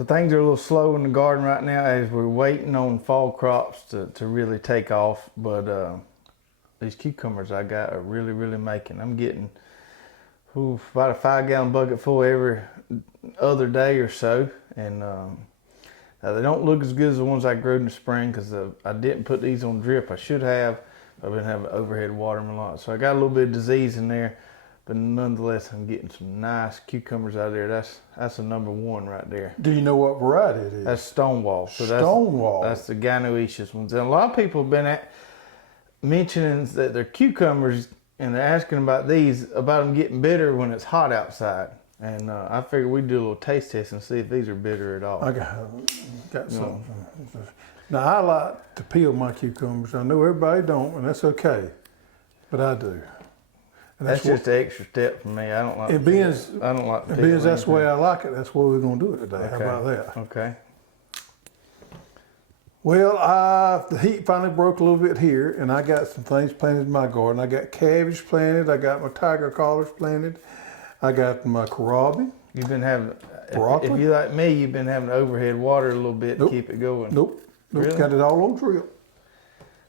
So things are a little slow in the garden right now as we're waiting on fall crops to really take off. But these cucumbers I got are really making. I'm getting about a 5-gallon bucket full every other day or so. And now they don't look as good as the ones I grew in the spring because I didn't put these on drip. I should have. I've been having overhead watering a lot. So I got a little bit of disease in there. But nonetheless, I'm getting some nice cucumbers out of there. That's a number one right there. Do you know what variety it is? That's Stonewall. So Stonewall. That's the Ganoecious ones. And a lot of people have been mentioning that they're cucumbers, and they're asking about them getting bitter when it's hot outside. And I figured we'd do a little taste test and see if these are bitter at all. I got some. Now, I like to peel my cucumbers. I know everybody don't, and that's okay. But I do. And that's just an extra step for me. I don't like. I don't like. Being that's the way I like it. That's the way we're gonna do it today. Okay. How about that? Okay. Well, the heat finally broke a little bit here, and I got some things planted in my garden. I got cabbage planted. I got my tiger collars planted. I got my kohlrabi. You've been having broccoli. If you like me, you've been having overhead water a little bit to keep it going. Nope. Really? Got it all on drip.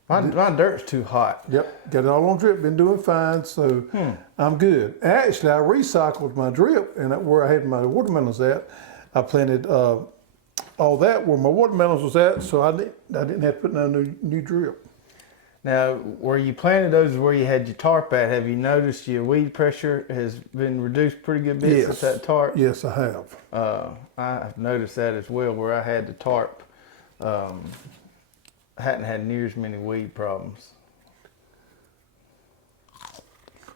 My dirt's too hot. Yep, got it all on drip. Been doing fine, so I'm good. Actually, I recycled my drip, and where I had my watermelons at, I planted all that where my watermelons was at, so I didn't have to put no new drip. Now, where you planted those is where you had your tarp at. Have you noticed your weed pressure has been reduced pretty good bit since that tarp? Yes, I have. I've noticed that as well. Where I had the tarp, I hadn't had near as many weed problems.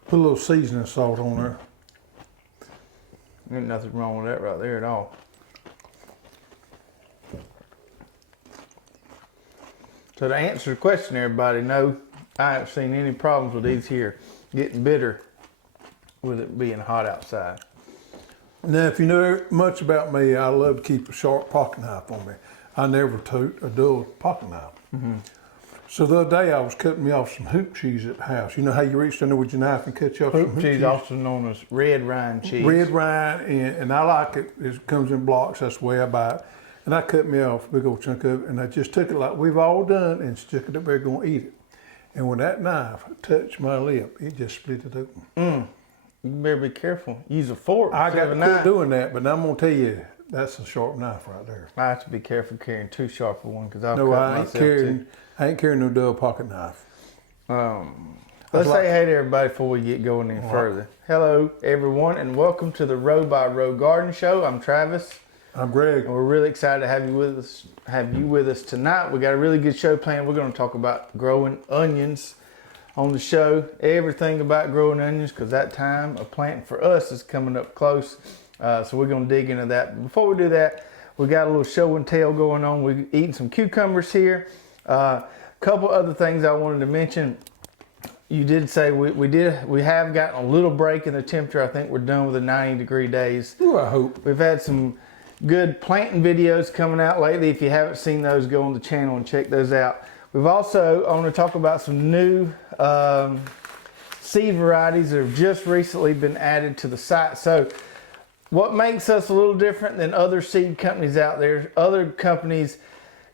Put a little seasoning salt on there. Ain't nothing wrong with that right there at all. So to answer the question, everybody, no, I haven't seen any problems with these here getting bitter with it being hot outside. Now, if you know much about me, I love to keep a sharp pocket knife on me. I never tote a dull pocket knife. Mm-hmm. So the other day I was cutting me off some hoop cheese at the house. You know how you reach under with your knife and cut you off some hoop cheese? Also known as red rind cheese. Red rind, and I like it. It comes in blocks. That's the way I buy it. And I cut me off a big old chunk of it, and I just took it like we've all done and stuck it up there going to eat it. And when that knife touched my lip, it just split it open. You better be careful. Use a fork. I got to quit doing that, but I'm going to tell you, that's a sharp knife right there. I have to be careful carrying too sharp a one because I'll cut myself too. I ain't carrying no dull pocket knife. Let's say hey to everybody before we get going any further. Hello, everyone, and welcome to the Row by Row Garden Show. I'm Travis. I'm Greg. And we're really excited to have you with us tonight. We got a really good show planned. We're going to talk about growing onions on the show. Everything about growing onions because that time of planting for us is coming up close. So we're going to dig into that. But before we do that, we got a little show and tell going on. We're eating some cucumbers here. A couple other things I wanted to mention. You did say we have gotten a little break in the temperature. I think we're done with the 90-degree days. Ooh, I hope. We've had some good planting videos coming out lately. If you haven't seen those, go on the channel and check those out. We've also, I want to talk about some new seed varieties that have just recently been added to the site. So what makes us a little different than other seed companies out there, other companies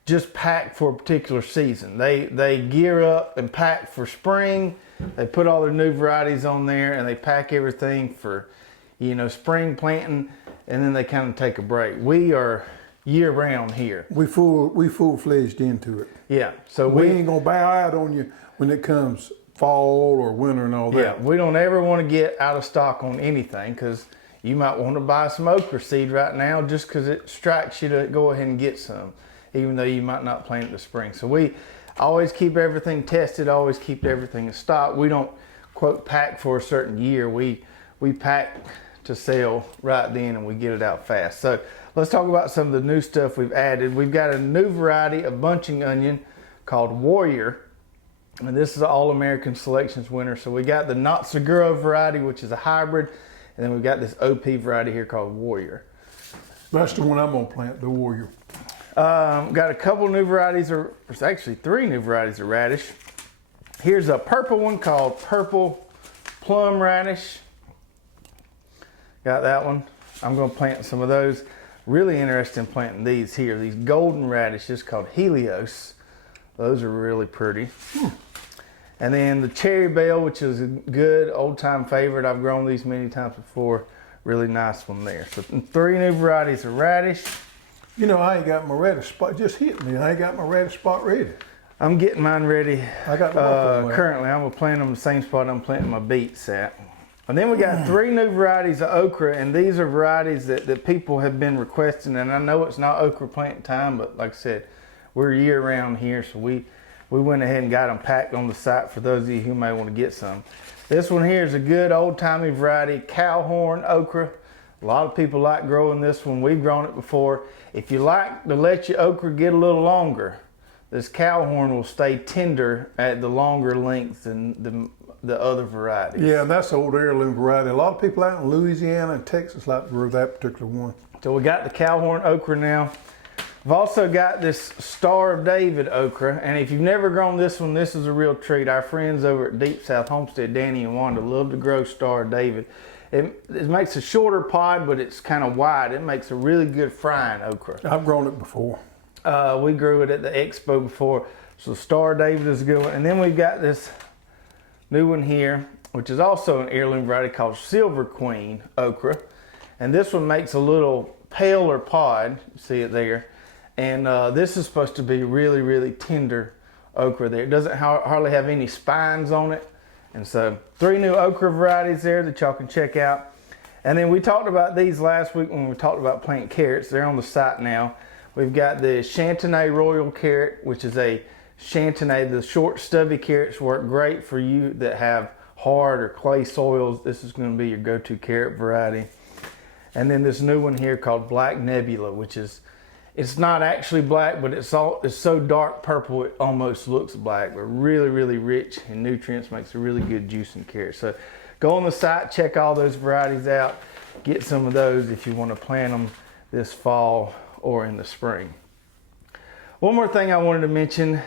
just pack for a particular season. They gear up and pack for spring. They put all their new varieties on there and they pack everything for, spring planting, and then they kind of take a break. We are year round here. We full-fledged into it. Yeah. So we ain't gonna bow out on you when it comes fall or winter and all that. Yeah, we don't ever want to get out of stock on anything because you might want to buy some okra seed right now just because it strikes you to go ahead and get some, even though you might not plant it this spring. So we always keep everything tested, always keep everything in stock. We don't, quote, pack for a certain year. We pack to sell right then and we get it out fast. So let's talk about some of the new stuff we've added. We've got a new variety of bunching onion called Warrior. And this is an All-American Selections winner. So we got the Not Seguro variety, which is a hybrid. And then we've got this OP variety here called Warrior. That's the one I'm gonna plant, the Warrior. Got a couple new varieties, or there's actually 3 new varieties of radish. Here's a purple one called Purple Plum Radish. Got that one. I'm gonna plant some of those. really interested in planting these here. These golden radishes called Helios. Those are really pretty. And then the cherry bell, which is a good old-time favorite. I've grown these many times before. Really nice one there. So 3 new varieties of radish. You know, I ain't got my radish spot. Just hit me. I ain't got my radish spot ready. I'm getting mine ready. I got currently. I'm gonna plant them in the same spot I'm planting my beets at. And then we got 3 new varieties of okra, and these are varieties that people have been requesting. And I know it's not okra plant time, but like I said, we're year round here, so we went ahead and got them packed on the site for those of you who may want to get some. This one here is a good old-timey variety, Horn Okra. A lot of people like growing this one. We've grown it before. If you like to let your okra get a little longer, this Horn will stay tender at the longer length than the other varieties. Yeah, and that's the old heirloom variety. A lot of people out in Louisiana and Texas like to grow that particular one. So we got the Horn Okra now. I've also got this Star of David okra, and if you've never grown this one, this is a real treat. Our friends over at Deep South Homestead, Danny and Wanda, love to grow Star of David. It makes a shorter pod, but it's kind of wide. It makes a really good frying okra. I've grown it before. We grew it at the expo before, so Star of David is a good one. And then we've got this new one here, which is also an heirloom variety called Silver Queen okra. And this one makes a little paler pod, see it there. And this is supposed to be really, really tender okra there. It doesn't hardly have any spines on it. And so 3 new okra varieties there that y'all can check out. And then we talked about these last week when we talked about planting carrots. They're on the site now. We've got the Shanton Royal carrot, which is a Shanton. The short stubby carrots work great for you that have hard or clay soils. This is going to be your go-to carrot variety. And then this new one here called Black Nebula, which is, it's not actually black, but it's so dark purple it almost looks black, but really, really rich in nutrients, makes a really good juicing carrot. So go on the site, check all those varieties out, get some of those if you want to plant them this fall or in the spring. One more thing I wanted to mention,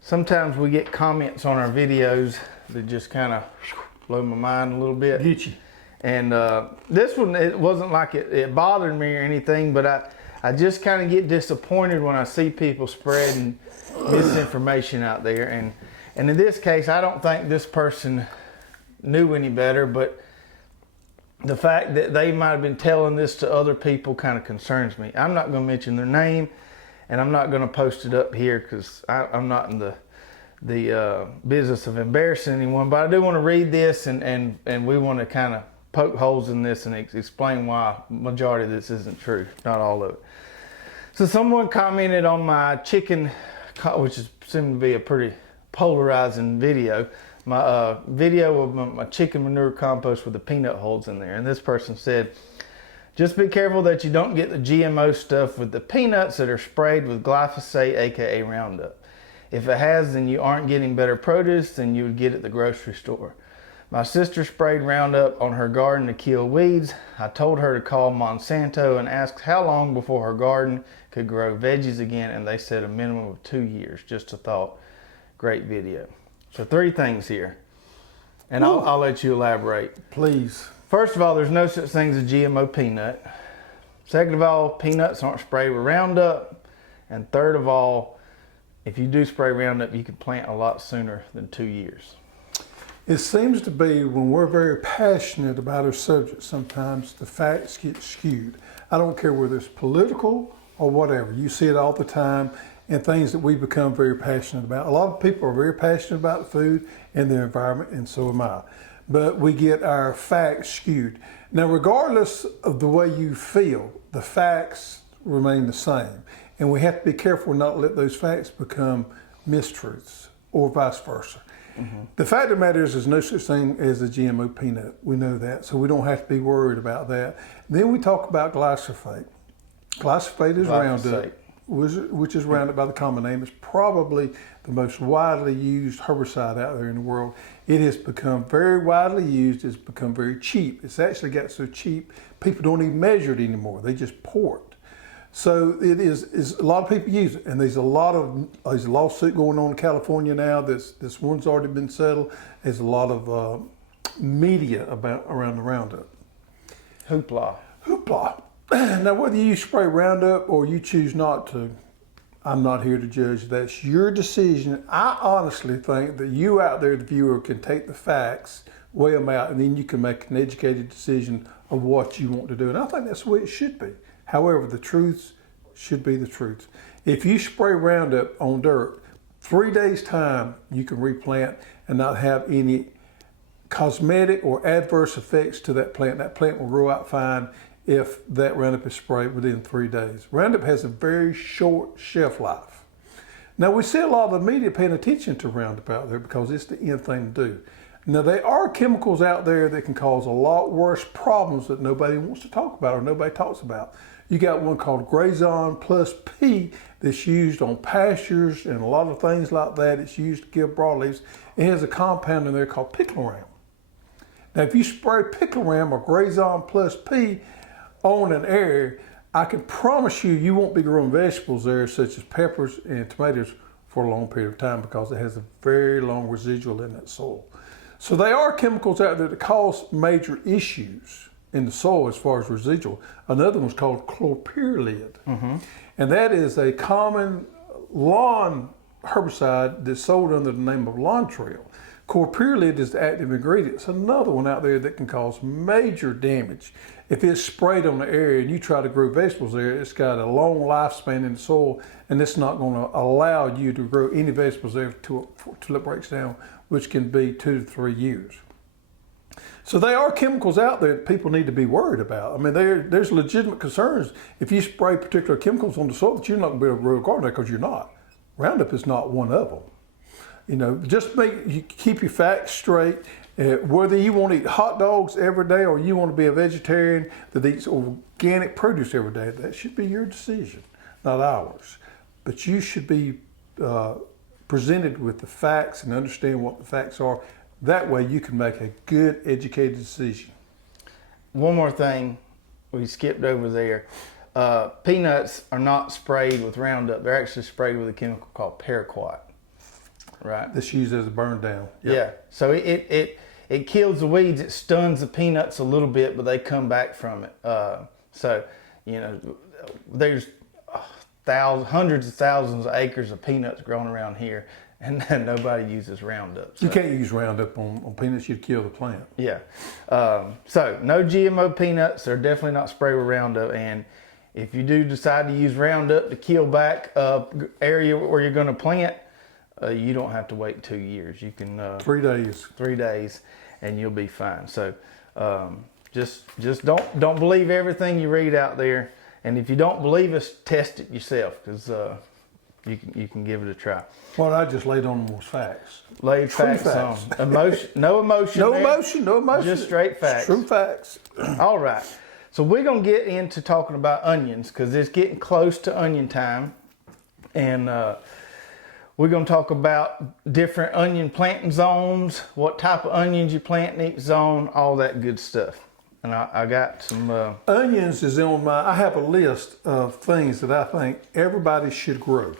sometimes we get comments on our videos that just kind of blow my mind a little bit. Get you. And this one, it wasn't like it bothered me or anything, but I just kind of get disappointed when I see people spreading misinformation out there. And in this case, I don't think this person knew any better, but the fact that they might have been telling this to other people kind of concerns me. I'm not going to mention their name, and I'm not going to post it up here because I'm not in the business of embarrassing anyone, but I do want to read this and we want to kind of poke holes in this and explain why majority of this isn't true, not all of it. So someone commented on my chicken, which is seemed to be a pretty polarizing video, my video of my chicken manure compost with the peanut holes in there. And this person said, just be careful that you don't get the GMO stuff with the peanuts that are sprayed with glyphosate, aka Roundup. If it has, then you aren't getting better produce than you would get at the grocery store. My sister sprayed Roundup on her garden to kill weeds. I told her to call Monsanto and ask how long before her garden could grow veggies again, and they said a minimum of 2 years. Just a thought. Great video. So 3 things here, and I'll let you elaborate. Please. First of all, there's no such thing as a GMO peanut. Second of all, peanuts aren't sprayed with Roundup. And third of all, if you do spray Roundup, you can plant a lot sooner than 2 years. It seems to be when we're very passionate about our subject, sometimes the facts get skewed. I don't care whether it's political or whatever. You see it all the time in things that we become very passionate about. A lot of people are very passionate about food and the environment, and so am I. But we get our facts skewed. Now, regardless of the way you feel, the facts remain the same. And we have to be careful not to let those facts become mistruths or vice versa. Mm-hmm. The fact of the matter is there's no such thing as a GMO peanut. We know that, so we don't have to be worried about that. Then we talk about glyphosate. Glyphosate is Roundup, which is Roundup by the common name. It's probably the most widely used herbicide out there in the world. It has become very widely used. It's become very cheap. It's actually got so cheap, people don't even measure it anymore. They just pour it. So it is a lot of people use it, and there's a lawsuit going on in California now. This one's already been settled. There's a lot of media around the Roundup. Hoopla. Hoopla. Now, whether you spray Roundup or you choose not to, I'm not here to judge. That's your decision. I honestly think that you out there, the viewer, can take the facts, weigh them out, and then you can make an educated decision of what you want to do. And I think that's the way it should be. However, the truth should be the truth. If you spray Roundup on dirt, 3 days' time, you can replant and not have any cosmetic or adverse effects to that plant. That plant will grow out fine if that Roundup is sprayed within 3 days. Roundup has a very short shelf life. Now, we see a lot of the media paying attention to Roundup out there because it's the end thing to do. Now, there are chemicals out there that can cause a lot worse problems that nobody wants to talk about or nobody talks about. You got one called Grazon Plus P that's used on pastures and a lot of things like that. It's used to kill broadleaves. It has a compound in there called picloram. Now, if you spray picloram or Grazon Plus P on an area, I can promise you, you won't be growing vegetables there such as peppers and tomatoes for a long period of time because it has a very long residual in that soil. So there are chemicals out there that cause major issues in the soil as far as residual. Another one's called chlorpyrrolid. And that is a common lawn herbicide that's sold under the name of Lawn Trail. Chlorpyrrolid is the active ingredient. It's another one out there that can cause major damage. If it's sprayed on the area and you try to grow vegetables there, it's got a long lifespan in the soil and it's not going to allow you to grow any vegetables there till it breaks down, which can be 2 to 3 years. So there are chemicals out there that people need to be worried about. I mean, there's legitimate concerns. If you spray particular chemicals on the soil, that you're not going to be able to grow a garden there because you're not. Roundup is not one of them. You know, just keep your facts straight. Whether you want to eat hot dogs every day or you want to be a vegetarian that eats organic produce every day, that should be your decision, not ours. But you should be presented with the facts and understand what the facts are. That way you can make a good, educated decision. One more thing we skipped over there. Peanuts are not sprayed with Roundup. They're actually sprayed with a chemical called paraquat. Right. That's used as a burn down. Yep. Yeah. So it kills the weeds. It stuns the peanuts a little bit, but they come back from it. So, you know, there's hundreds of thousands of acres of peanuts growing around here. And nobody uses Roundup. So. You can't use Roundup on peanuts, you'd kill the plant. Yeah. So no GMO peanuts. They're definitely not sprayed with Roundup. And if you do decide to use Roundup to kill back area where you're going to plant, you don't have to wait 2 years. You can 3 days. 3 days, and you'll be fine. So just don't believe everything you read out there. And if you don't believe us, test it yourself because you can give it a try. Well, I just laid on them was facts. Laid facts on. Emotion, no emotion. No there. emotion, no emotion. Just straight facts. True facts. All right. So we're going to get into talking about onions because it's getting close to onion time. And we're going to talk about different onion planting zones, what type of onions you plant in each zone, all that good stuff. And I got some... Onions is on I have a list of things that I think everybody should grow.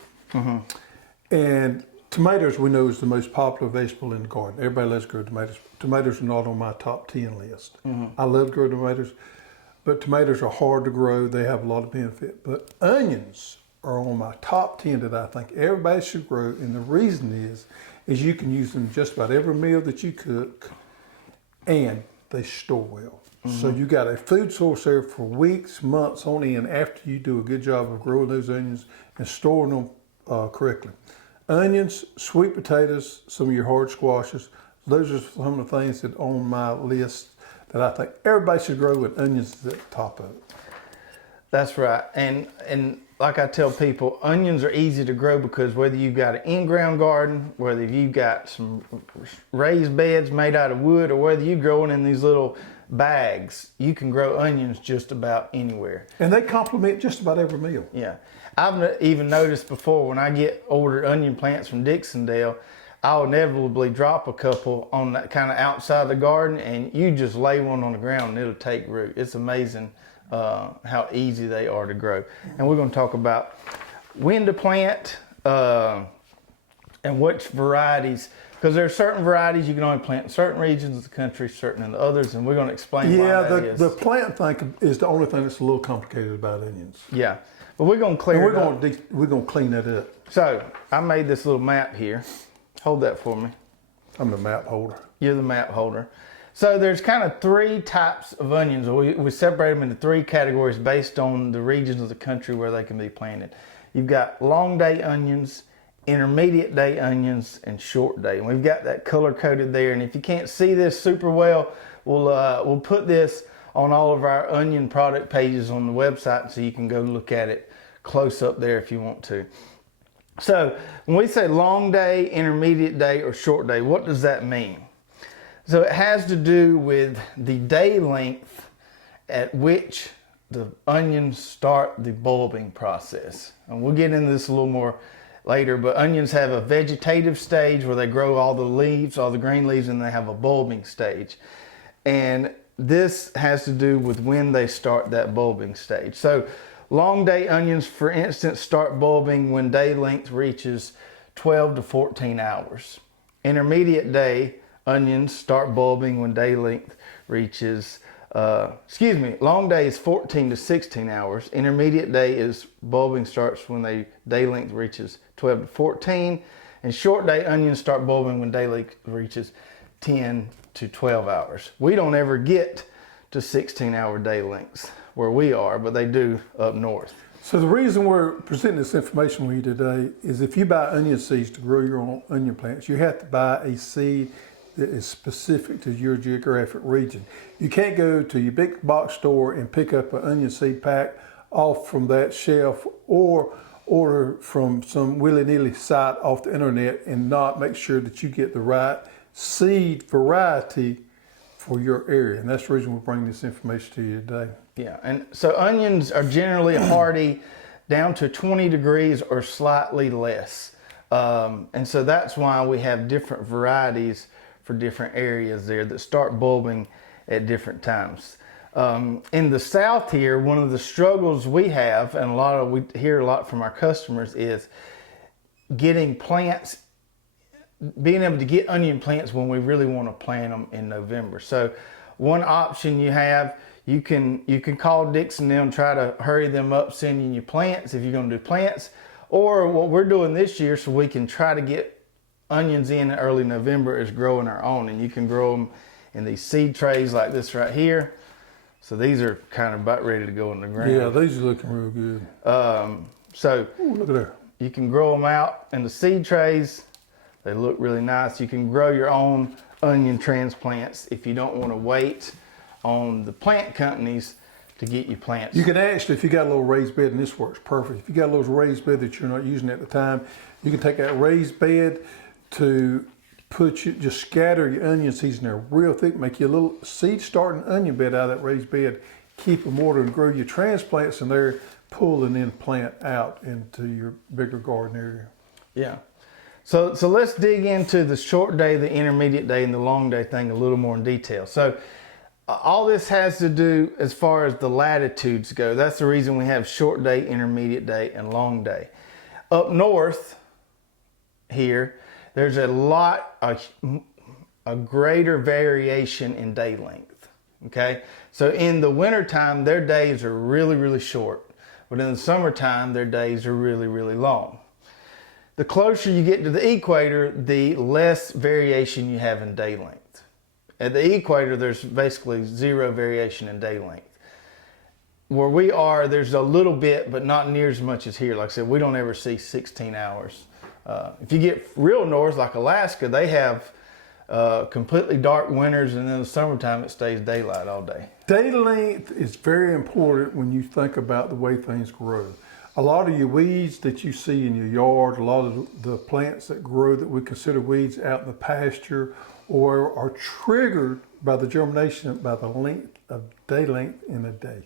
And tomatoes, we know, is the most popular vegetable in the garden. Everybody loves grow tomatoes. Tomatoes are not on my top 10 list. I love growing tomatoes, but tomatoes are hard to grow. They have a lot of benefit. But onions are on my top 10 that I think everybody should grow. And the reason is you can use them just about every meal that you cook, and they store well. So you got a food source there for weeks, months on end after you do a good job of growing those onions and storing them correctly. Onions, sweet potatoes, some of your hard squashes, those are some of the things that on my list that I think everybody should grow, and onions is at the top of it. That's right. And like I tell people, onions are easy to grow because whether you've got an in-ground garden, whether you've got some raised beds made out of wood, or whether you're growing in these little bags, you can grow onions just about anywhere. And they complement just about every meal. Yeah. I've even noticed before when I get ordered onion plants from Dixondale, I'll inevitably drop a couple on that kind of outside the garden, and you just lay one on the ground and it'll take root. It's amazing how easy they are to grow. And we're going to talk about when to plant, and which varieties, because there are certain varieties you can only plant in certain regions of the country, certain in the others, and we're going to explain why that is. The plant thing is the only thing that's a little complicated about onions. Yeah, but we're going to clear we're going to clean that up. So I made this little map here. Hold that for me. I'm the map holder. You're the map holder. So there's kind of three types of onions. We separate them into three categories based on the regions of the country where they can be planted. You've got long day onions, intermediate day onions, and short day. And we've got that color coded there. And if you can't see this super well, we'll put this on all of our onion product pages on the website so you can go look at it close up there if you want to. So when we say long day, intermediate day, or short day, what does that mean? So it has to do with the day length at which the onions start the bulbing process. And we'll get into this a little more later, but onions have a vegetative stage where they grow all the leaves, all the green leaves, and they have a bulbing stage. And this has to do with when they start that bulbing stage. So long day onions, for instance, start bulbing when day length reaches 12 to 14 hours. Intermediate day onions start bulbing when day length reaches, long day is 14 to 16 hours. Intermediate day is bulbing starts when day length reaches 12 to 14. And short day onions start bulbing when day length reaches 10 to 12 hours. We don't ever get to 16-hour day lengths where we are, but they do up north. So the reason we're presenting this information with you today is if you buy onion seeds to grow your own onion plants, you have to buy a seed that is specific to your geographic region. You can't go to your big box store and pick up an onion seed pack off from that shelf or order from some willy-nilly site off the internet and not make sure that you get the right seed variety for your area. And that's the reason we're bringing this information to you today. Yeah, and so onions are generally hardy down to 20 degrees or slightly less. And so that's why we have different varieties for different areas there that start bulbing at different times. In the South here, one of the struggles we have, and we hear a lot from our customers, is getting plants, being able to get onion plants when we really want to plant them in November. So one option you have, you can call Dixon and try to hurry them up sending you plants if you're going to do plants. Or what we're doing this year so we can try to get onions in early November is growing our own. And you can grow them in these seed trays like this right here. So these are kind of about ready to go in the ground. Yeah, these are looking real good. Ooh, look at there. You can grow them out in the seed trays. They look really nice. You can grow your own onion transplants if you don't want to wait on the plant companies to get you plants. You can actually, if you got a little raised bed, and this works perfect, if you got a little raised bed that you're not using at the time, you can take that raised bed to just scatter your onion seeds in there real thick, make you a little seed starting onion bed out of that raised bed, keep them watered and grow your transplants in there, pull and then plant out into your bigger garden area. Yeah. So let's dig into the short day, the intermediate day, and the long day thing a little more in detail. So all this has to do as far as the latitudes go. That's the reason we have short day, intermediate day, and long day. Up north here, there's a greater variation in day length. Okay, so in the wintertime, their days are really, really short, but in the summertime, their days are really, really long. The closer you get to the equator, the less variation you have in day length. At the equator, there's basically zero variation in day length. Where we are, there's a little bit, but not near as much as here. Like I said, we don't ever see 16 hours. If you get real north, like Alaska, they have completely dark winters, and in the summertime, it stays daylight all day. Day length is very important when you think about the way things grow. A lot of your weeds that you see in your yard, a lot of the plants that grow that we consider weeds out in the pasture, or are triggered by the germination by the length of day length in a day.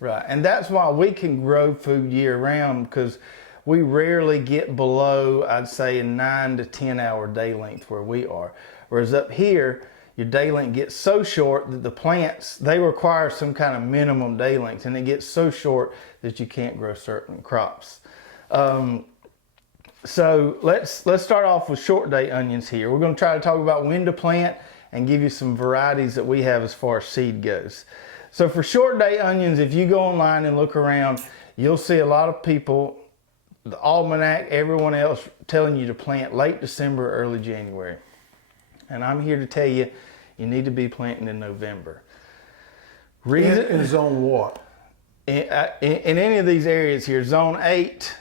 Right, and that's why we can grow food year round, because we rarely get below, I'd say, a 9 to 10 hour day length where we are. Whereas up here, your day length gets so short that the plants, they require some kind of minimum day length, and it gets so short that you can't grow certain crops. So let's start off with short day onions here. We're going to try to talk about when to plant and give you some varieties that we have as far as seed goes. So for short day onions, if you go online and look around, you'll see a lot of people, the almanac, everyone else telling you to plant late December, early January. And I'm here to tell you, you need to be planting in November. Reason In zone what? in any of these areas here, zone 8,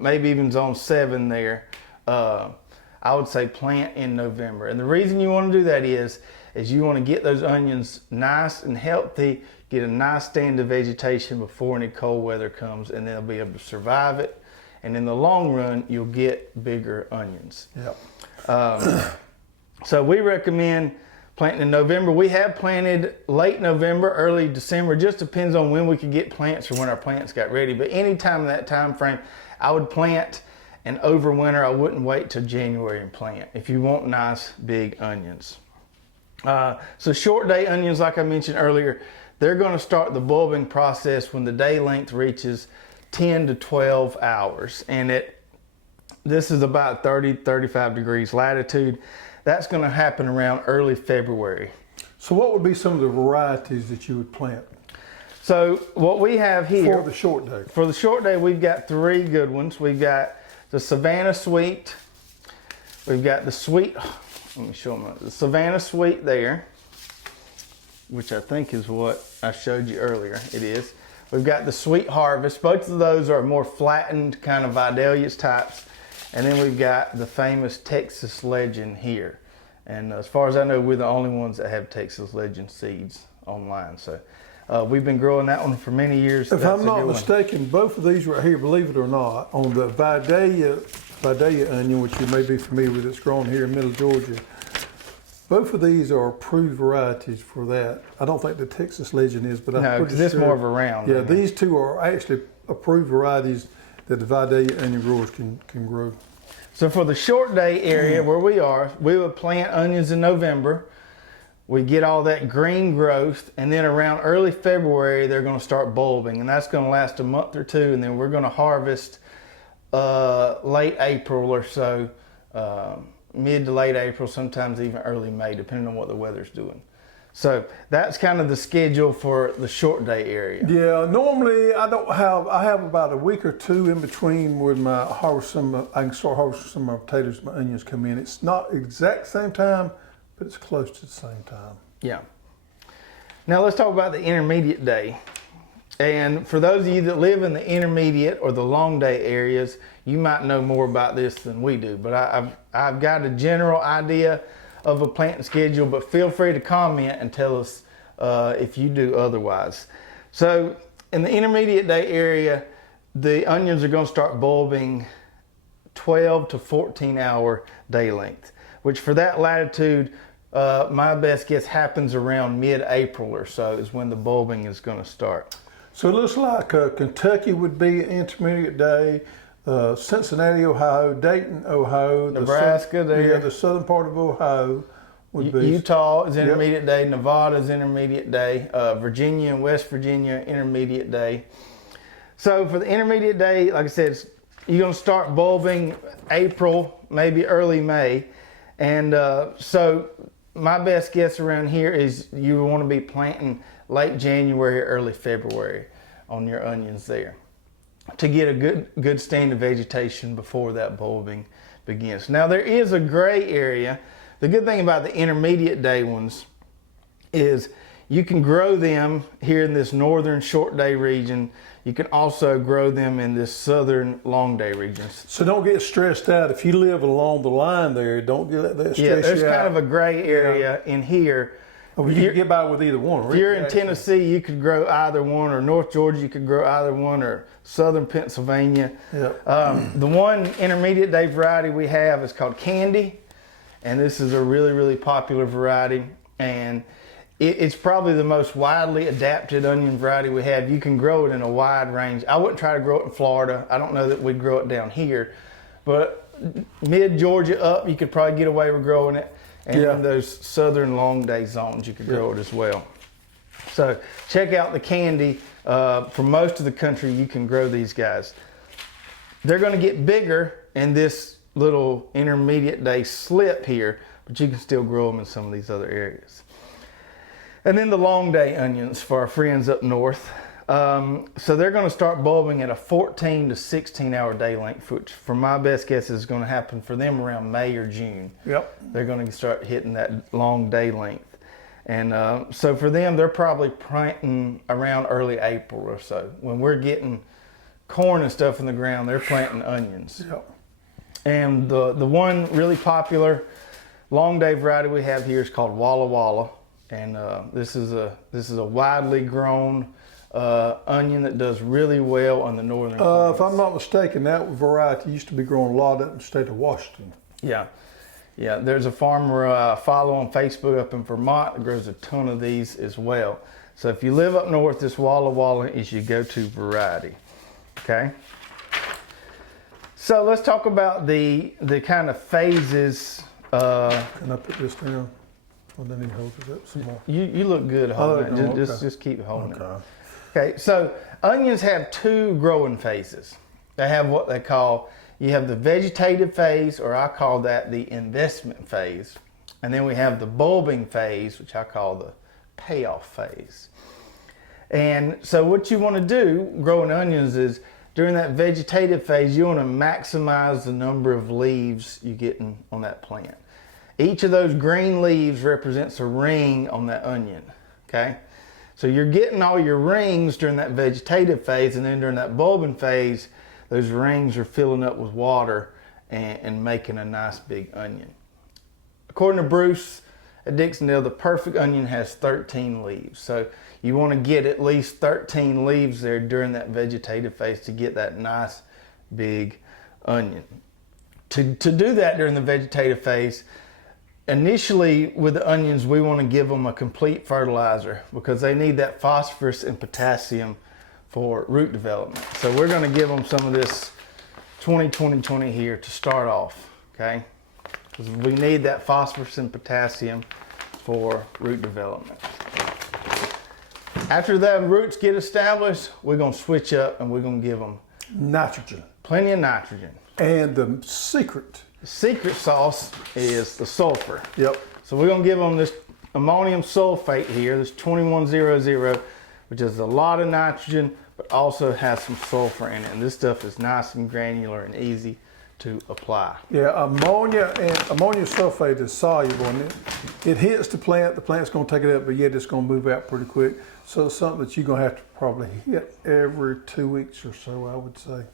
maybe even zone 7 there, I would say plant in November. And the reason you want to do that is you want to get those onions nice and healthy, get a nice stand of vegetation before any cold weather comes, and they'll be able to survive it. And in the long run, you'll get bigger onions. Yep. So we recommend planting in November. We have planted late November, early December. It just depends on when we could get plants or when our plants got ready. But anytime in that time frame, I would plant. And over winter, I wouldn't wait till January and plant if you want nice big onions. So short day onions, like I mentioned earlier, they're going to start the bulbing process when the day length reaches 10 to 12 hours. And this is about 30, 35 degrees latitude. That's going to happen around early February. So what would be some of the varieties that you would plant? So what we have here For the short day. For the short day, we've got 3 good ones. We've got the Savannah Sweet. We've got the Sweet, let me show them, the Savannah Sweet there, which I think is what I showed you earlier. It is. We've got the Sweet Harvest. Both of those are more flattened kind of Vidalias types. And then we've got the famous Texas Legend here. And as far as I know, we're the only ones that have Texas Legend seeds online. So we've been growing that one for many years. If I'm not mistaken, both of these right here, believe it or not, on the Vidalia onion, which you may be familiar with, it's grown here in Middle Georgia, both of these are approved varieties for that. I don't think the Texas Legend is, but I'm pretty sure. No, because it's more of a round. Yeah, these two are actually approved varieties that the Vidalia onion growers can grow. So for the short day area where we are, we would plant onions in November. We get all that green growth, and then around early February, they're going to start bulbing, and that's going to last a month or two, and then we're going to harvest late April or so, mid to late April, sometimes even early May, depending on what the weather's doing. So that's kind of the schedule for the short day area. Yeah, normally I have about a week or two in between when I can start harvesting some of my potatoes, my onions come in. It's not exact same time, but it's close to the same time. Yeah. Now let's talk about the intermediate day. And for those of you that live in the intermediate or the long day areas, you might know more about this than we do. But I've got a general idea of a planting schedule, but feel free to comment and tell us if you do otherwise. So in the intermediate day area, the onions are going to start bulbing 12 to 14 hour day length, which for that latitude, my best guess happens around mid-April or so is when the bulbing is going to start. So it looks like Kentucky would be an intermediate day, Cincinnati, Ohio, Dayton, Ohio, Nebraska, the southern part of Ohio would be. Utah is intermediate day, Nevada is intermediate day, Virginia and West Virginia intermediate day. So for the intermediate day, like I said, you're going to start bulbing April, maybe early May, and so my best guess around here is you want to be planting late January, early February on your onions there to get a good stand of vegetation before that bulbing begins. Now there is a gray area. The good thing about the intermediate day ones is you can grow them here in this northern short day region. You can also grow them in this southern long day regions. So don't get stressed out. If you live along the line there, don't let that stress you out. Yeah, there's kind of a gray area in here. Well, you can get by with either one. If you're in Tennessee, you could grow either one, or North Georgia, you could grow either one, or southern Pennsylvania. Yeah. The one intermediate day variety we have is called Candy, and this is a really, really popular variety, and it's probably the most widely adapted onion variety we have. You can grow it in a wide range. I wouldn't try to grow it in Florida. I don't know that we'd grow it down here, but mid-Georgia up, you could probably get away with growing it. And in those southern long day zones, you could grow it as well. So check out the Candy. For most of the country, you can grow these guys. they're going to get bigger in this little intermediate day slip here, but you can still grow them in some of these other areas. And then the long day onions for our friends up north. So they're going to start bulbing at a 14 to 16 hour day length, which for my best guess is going to happen for them around May or June. Yep. They're going to start hitting that long day length. And so for them, they're probably planting around early April or so. When we're getting corn and stuff in the ground, they're planting onions. Yep. And the one really popular long day variety we have here is called Walla Walla. And this is a widely grown onion that does really well in the northern climates. If I'm not mistaken, that variety used to be grown a lot up in the state of Washington. Yeah. There's a farmer I follow on Facebook up in Vermont that grows a ton of these as well. So if you live up north, this Walla Walla is your go-to variety. Okay. So let's talk about the kind of phases. Can I put this down? Well, then he holds it up some more. You look good holding it. Okay. Just keep holding it. Okay. Okay, so onions have two growing phases. They have what they call, you have the vegetative phase, or I call that the investment phase. And then we have the bulbing phase, which I call the payoff phase. And so what you want to do growing onions is during that vegetative phase, you want to maximize the number of leaves you get on that plant. Each of those green leaves represents a ring on that onion, okay? So you're getting all your rings during that vegetative phase, and then during that bulbing phase, those rings are filling up with water and making a nice big onion. According to Bruce at Dixondale, the perfect onion has 13 leaves. So you want to get at least 13 leaves there during that vegetative phase to get that nice big onion. To do that during the vegetative phase, initially with the onions, we want to give them a complete fertilizer because they need that phosphorus and potassium for root development. So we're going to give them some of this 20-20-20 here to start off, okay? Because we need that phosphorus and potassium for root development. After the roots get established, we're going to switch up and we're going to give them Nitrogen. plenty of nitrogen. And the secret. The secret sauce is the sulfur. Yep. So we're going to give them this ammonium sulfate here, this 2100, which is a lot of nitrogen, but also has some sulfur in it. And this stuff is nice and granular and easy to apply. Yeah, ammonia sulfate is soluble, and it hits the plant's going to take it up, but yet it's going to move out pretty quick. So it's something that you're going to have to probably hit every 2 weeks or so, I would say.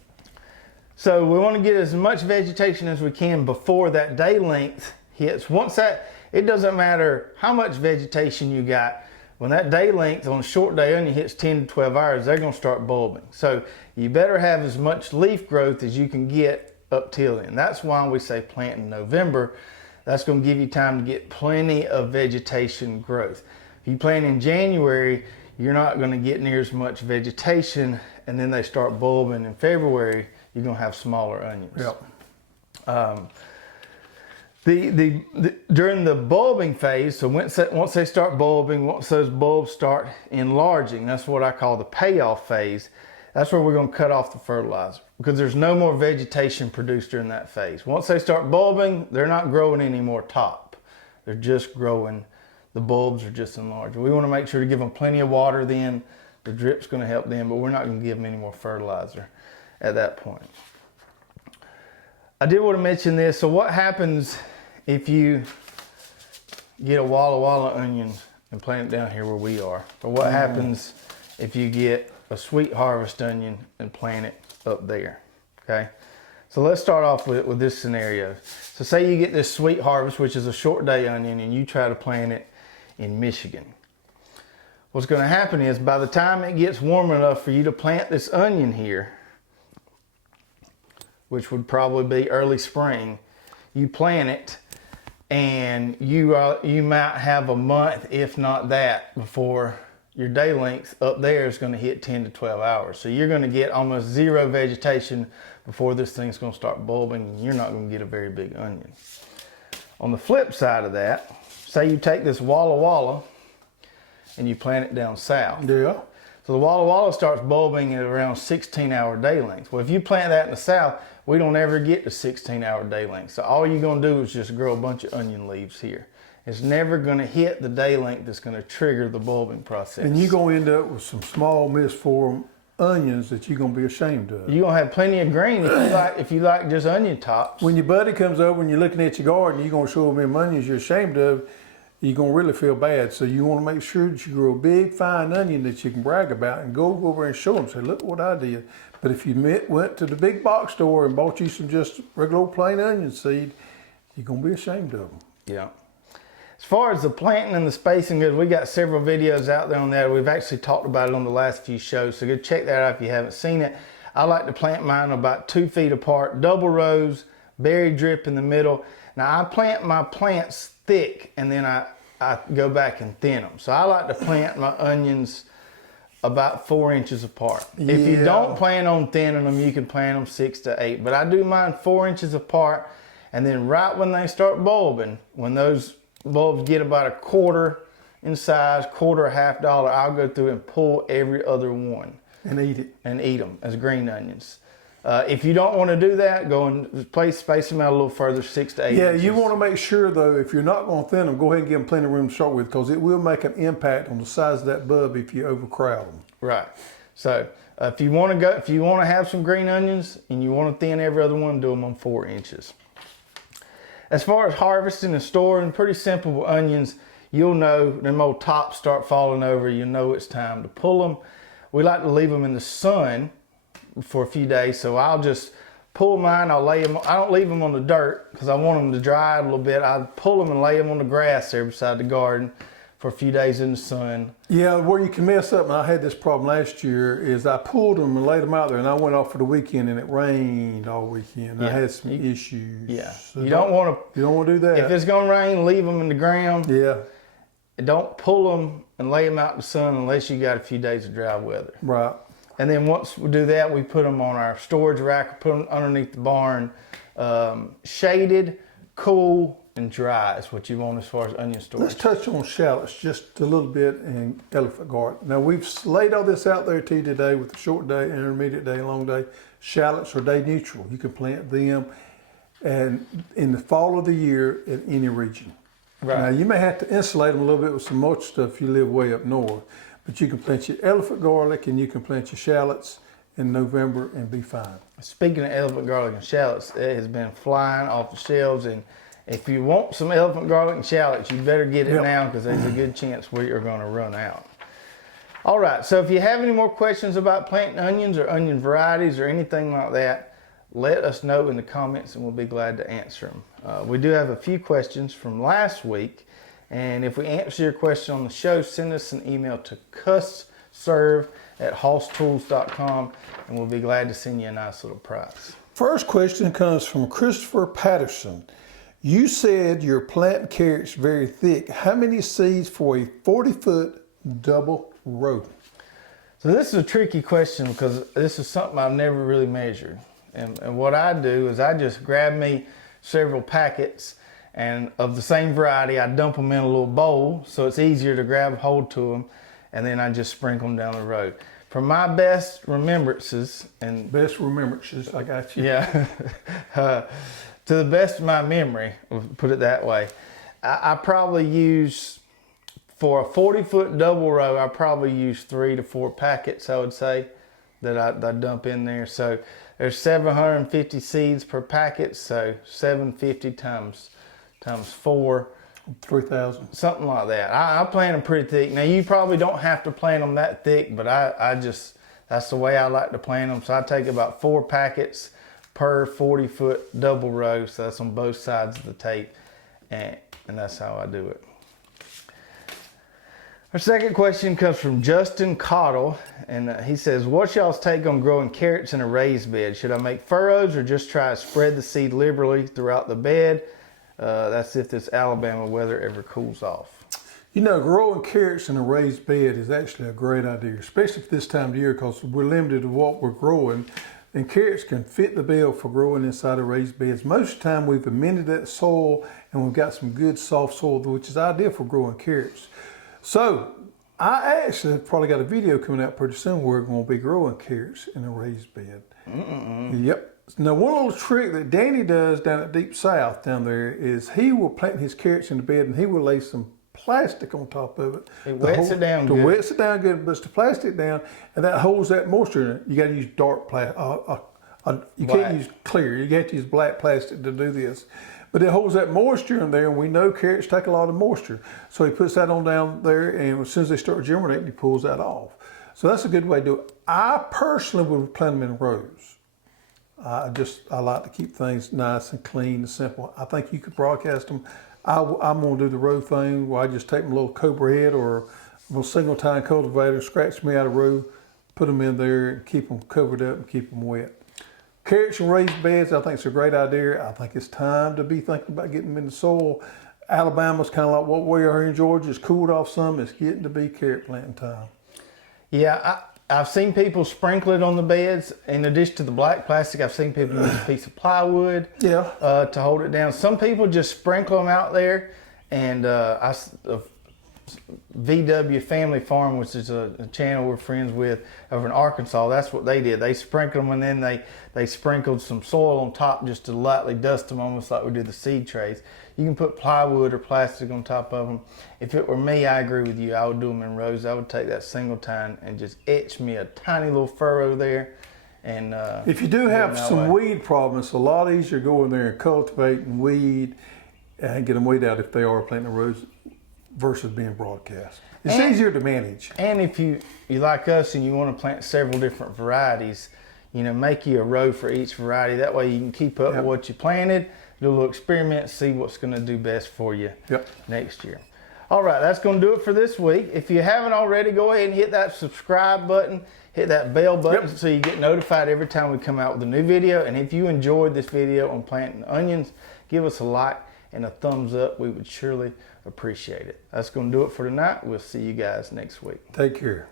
So we want to get as much vegetation as we can before that day length hits. Once that, it doesn't matter how much vegetation you got, when that day length on a short day onion hits 10 to 12 hours, they're going to start bulbing. So you better have as much leaf growth as you can get up till then. That's why we say plant in November. That's going to give you time to get plenty of vegetation growth. If you plant in January, you're not going to get near as much vegetation, and then they start bulbing in February, you're going to have smaller onions. Yep. During the bulbing phase, so once they start bulbing, once those bulbs start enlarging, that's what I call the payoff phase. That's where we're going to cut off the fertilizer because there's no more vegetation produced during that phase. Once they start bulbing, they're not growing any more top. They're just growing, the bulbs are just enlarging. We want to make sure to give them plenty of water then. The drip's going to help them, but we're not going to give them any more fertilizer at that point. I did want to mention this. So what happens if you get a Walla Walla onion and plant it down here where we are? Or what happens if you get a sweet harvest onion and plant it up there? Okay. So let's start off with this scenario. So say you get this sweet harvest, which is a short day onion, and you try to plant it in Michigan. What's going to happen is by the time it gets warm enough for you to plant this onion here, which would probably be early spring, you plant it and you might have a month, if not that, before your day length up there is going to hit 10 to 12 hours. So you're going to get almost zero vegetation before this thing's going to start bulbing, and you're not going to get a very big onion. On the flip side of that, say you take this Walla Walla and you plant it down south. Yeah. So the Walla Walla starts bulbing at around 16-hour day length. Well, if you plant that in the south, we don't ever get to 16-hour day length. So all you're gonna do is just grow a bunch of onion leaves here. It's never gonna hit the day length that's gonna trigger the bulbing process. And you're gonna end up with some small misformed onions that you're gonna be ashamed of. You're gonna have plenty of green if you like just onion tops. When your buddy comes over and you're looking at your garden, you're gonna show them onions you're ashamed of, you're gonna really feel bad. So you wanna make sure that you grow a big, fine onion that you can brag about and go over and show them, say, look what I did. But if you went to the big box store and bought you some just regular old plain onion seed, you're gonna be ashamed of them. Yeah. As far as the planting and the spacing goes, we got several videos out there on that. We've actually talked about it on the last few shows, so go check that out if you haven't seen it. I like to plant mine about 2 feet apart, double rows, berry drip in the middle. Now I plant my plants thick and then I go back and thin them. So I like to plant my onions about 4 inches apart. Yeah. If you don't plan on thinning them, you can plant them 6 to 8. But I do mine 4 inches apart, and then right when they start bulbing, when those bulbs get about a quarter in size, quarter, $1/2, I'll go through and pull every other one. And eat it. And eat them as green onions. If you don't want to do that, go and space them out a little further, 6 to 8 Yeah, inches. you want to make sure though, if you're not going to thin them, go ahead and give them plenty of room to start with, because it will make an impact on the size of that bulb if you overcrowd them. Right. So if you want to have some green onions and you want to thin every other one, do them on 4 inches. As far as harvesting and storing, pretty simple with onions. You'll know them old tops start falling over. You know it's time to pull them. We like to leave them in the sun for a few days, so I'll just pull mine. I'll lay them. I don't leave them on the dirt because I want them to dry a little bit. I pull them and lay them on the grass there beside the garden for a few days in the sun. Yeah, where you can mess up, and I had this problem last year, is I pulled them and laid them out there, and I went off for the weekend, and it rained all weekend. Yeah. I had some issues. Yeah, So you don't want to. You don't want to do that. If it's gonna rain, leave them in the ground. Yeah. Don't pull them and lay them out in the sun unless you got a few days of dry weather. Right. And then once we do that, we put them on our storage rack, put them underneath the barn, shaded, cool, and dry is what you want as far as onion storage. Let's touch on shallots just a little bit and elephant garden. Now we've laid all this out there to you today with the short day, intermediate day, long day. Shallots are day neutral. You can plant them and in the fall of the year in any region. Right. Now you may have to insulate them a little bit with some mulch stuff if you live way up north, but you can plant your elephant garlic and you can plant your shallots in November and be fine. Speaking of elephant garlic and shallots, it has been flying off the shelves, and if you want some elephant garlic and shallots, you better get it now because there's a good chance we are going to run out. All right, so if you have any more questions about planting onions or onion varieties or anything like that, let us know in the comments and we'll be glad to answer them. We do have a few questions from last week, and if we answer your question on the show, send us an email to custserve@hosstools.com and we'll be glad to send you a nice little prize. First question comes from Christopher Patterson. You said you're planting carrots very thick. How many seeds for a 40-foot double row? So this is a tricky question because this is something I've never really measured. And what I do is I just grab me several packets and of the same variety, I dump them in a little bowl so it's easier to grab hold to them, and then I just sprinkle them down the road. From my best remembrances, and Best remembrances, I got you. yeah, to the best of my memory, we'll put it that way, I probably use, for a 40-foot double row, I probably use 3 to 4 packets, I would say, that I dump in there. So there's 750 seeds per packet, so 750 times 4. 3,000. Something like that. I plant them pretty thick. Now you probably don't have to plant them that thick, but I just, that's the way I like to plant them. So I take about 4 packets per 40-foot double row. So that's on both sides of the tape, and that's how I do it. Our second question comes from Justin Cottle, and he says, what's y'all's take on growing carrots in a raised bed? Should I make furrows or just try to spread the seed liberally throughout the bed? That's if this Alabama weather ever cools off. You know, growing carrots in a raised bed is actually a great idea, especially at this time of year because we're limited to what we're growing. And carrots can fit the bill for growing inside of raised beds. Most of the time we've amended that soil and we've got some good soft soil, which is ideal for growing carrots. So I actually probably got a video coming out pretty soon where we're going to be growing carrots in a raised bed. Yep. Now, one little trick that Danny does down at Deep South down there is he will plant his carrots in the bed and he will lay some plastic on top of it. It wets it down good. It wets it down good, but it's the plastic down, and that holds that moisture in it. You got to use dark plastic. You can't use clear. You got to use black plastic to do this. But it holds that moisture in there, and we know carrots take a lot of moisture. So he puts that on down there, and as soon as they start germinating, he pulls that off. So that's a good way to do it. I personally would plant them in rows. I like to keep things nice and clean and simple. I think you could broadcast them. I'm going to do the row thing where I just take my little cobra head or a little single tine cultivator, scratch me out a row, put them in there, and keep them covered up and keep them wet. Carrots and raised beds, I think it's a great idea. I think it's time to be thinking about getting them in the soil. Alabama's kind of like what we are here in Georgia. It's cooled off some. It's getting to be carrot planting time. Yeah, I've seen people sprinkle it on the beds. In addition to the black plastic, I've seen people use a piece of plywood to hold it down. Some people just sprinkle them out there. And VW Family Farm, which is a channel we're friends with over in Arkansas, that's what they did. They sprinkled them, and then they sprinkled some soil on top just to lightly dust them, almost like we do the seed trays. You can put plywood or plastic on top of them. If it were me, I agree with you. I would do them in rows. I would take that single tine and just etch me a tiny little furrow there. And if you do have some weed problems, it's a lot easier to go in there and cultivate and weed and get them weed out if they are planting in rows versus being broadcast. It's easier to manage. And if you like us and you want to plant several different varieties, make you a row for each variety. That way you can keep up with what you planted, do a little experiment, see what's going to do best for you next year. All right, that's going to do it for this week. If you haven't already, go ahead and hit that subscribe button, hit that bell button so you get notified every time we come out with a new video. And if you enjoyed this video on planting onions, give us a like and a thumbs up. We would surely appreciate it. That's going to do it for tonight. We'll see you guys next week. Take care.